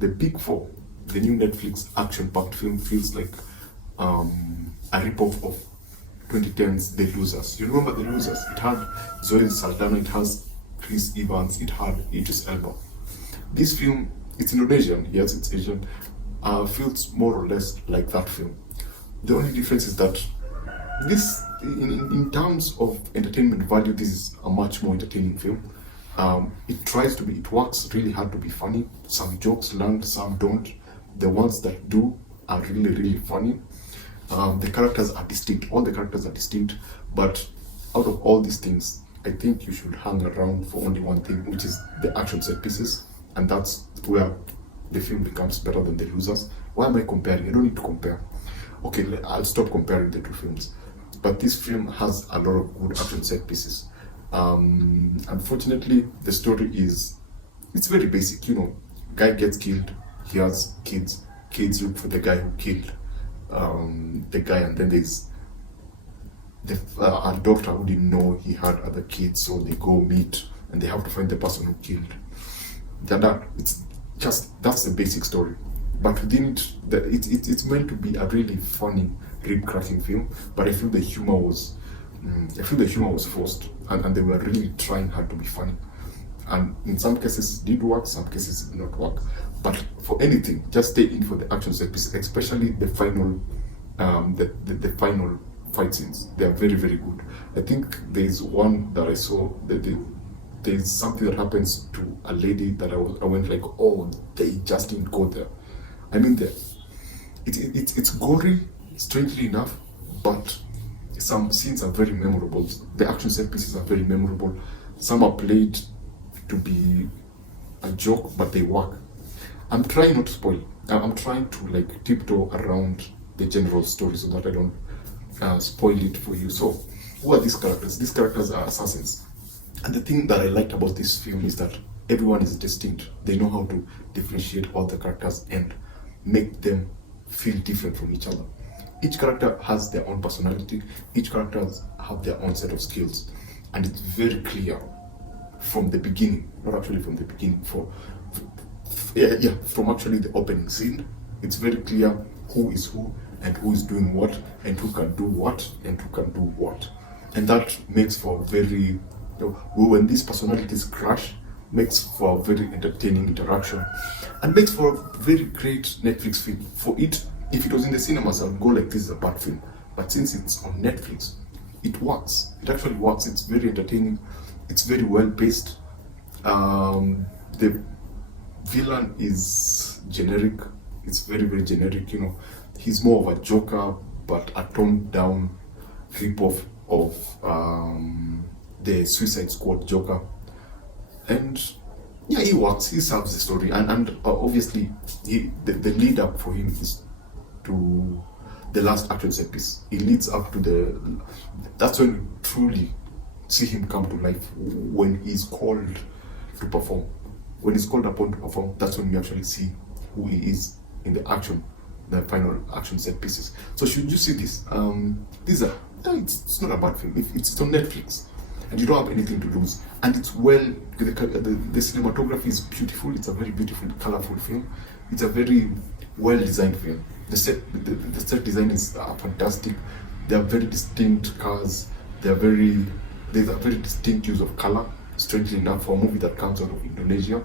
the big four, the new Netflix action-packed film feels like a rip-off of 2010's The Losers. You remember The Losers? It had Zoe Saldana, it has Chris Evans, it had Idris Elba. This film, it's Indonesian, yes, it's Asian, feels more or less like that film. The only difference is that this, in terms of entertainment value, this is a much more entertaining film. It works really hard to be funny. Some jokes land, some don't. The ones that do are really, really funny. The characters are distinct. All the characters are distinct. But out of all these things, I think you should hang around for only one thing, which is the action set pieces. And that's where the film becomes better than The Losers. Why am I comparing? I don't need to compare. Okay, I'll stop comparing the two films. But this film has a lot of good action set pieces. Unfortunately, the story it's very basic. Guy gets killed, he has kids look for the guy who killed the guy, and then there's a doctor who didn't know he had other kids, so they go meet and they have to find the person who killed. That's the basic story. But within it, it's meant to be a really funny, rib-cracking film. But I feel the humor was forced, and they were really trying hard to be funny. And in some cases it did work, some cases it did not work. But for anything, just stay in for the action set pieces, especially the final, the final fight scenes. They are very, very good. I think there's one that I saw that there's something that happens to a lady that I went like, oh, they just didn't go there. I mean, it's gory, strangely enough, but some scenes are very memorable. The action set pieces are very memorable. Some are played to be a joke, but they work. I'm trying not to spoil. I'm trying to tiptoe around the general story so that I don't spoil it for you. So, who are these characters? These characters are assassins. And the thing that I liked about this film is that everyone is distinct. They know how to differentiate all the characters and make them feel different from each other. Each character has their own personality. Each character have their own set of skills, and it's very clear from the beginning. Not actually from the beginning, from actually the opening scene. It's very clear who is who and who is doing what and who can do what and who can do what, and that makes for very when these personalities crash, makes for a very entertaining interaction and makes for a very great Netflix film. For it, if it was in the cinemas, I would go like, this is a bad film. But since it's on Netflix, it works. It actually works. It's very entertaining. It's very well paced. The villain is generic. It's very, very generic. He's more of a Joker, but a toned down rip-off of the Suicide Squad Joker. And yeah, he works. He serves the story, and obviously, the lead up for him is to the last action set piece. It leads up to that's when you truly see him come to life, when he's called to perform. When he's called upon to perform, that's when we actually see who he is in the final action set pieces. So should you see this? It's not a bad film. It's on Netflix, and you don't have anything to lose. And it's the cinematography is beautiful. It's a very beautiful, colorful film. It's a very well-designed film. The set design is fantastic. They are very distinct cars. There's a very distinct use of color. Strangely enough, for a movie that comes out of Indonesia,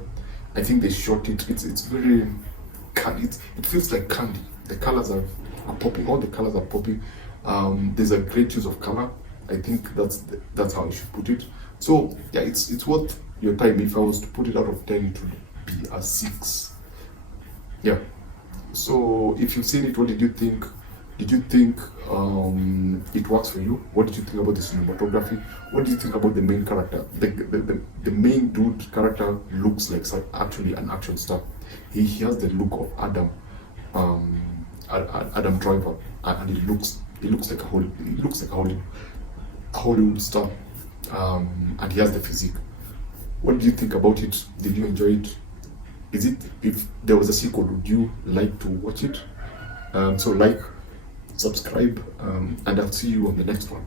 I think they shot it. It's very candy. It feels like candy. The colors are popping. All the colors are popping. There's a great use of color. I think that's how you should put it. So yeah, it's worth your time. If I was to put it out of 10, it would be a 6. Yeah. So if you've seen it, what did you think? Did you think it works for you? What did you think about the cinematography? What did you think about the main character? The main dude character looks like actually an action star. He has the look of Adam Driver, and he looks like a Hollywood star, and he has the physique. What did you think about it? Did you enjoy it? If there was a sequel, would you like to watch it? So subscribe, and I'll see you on the next one.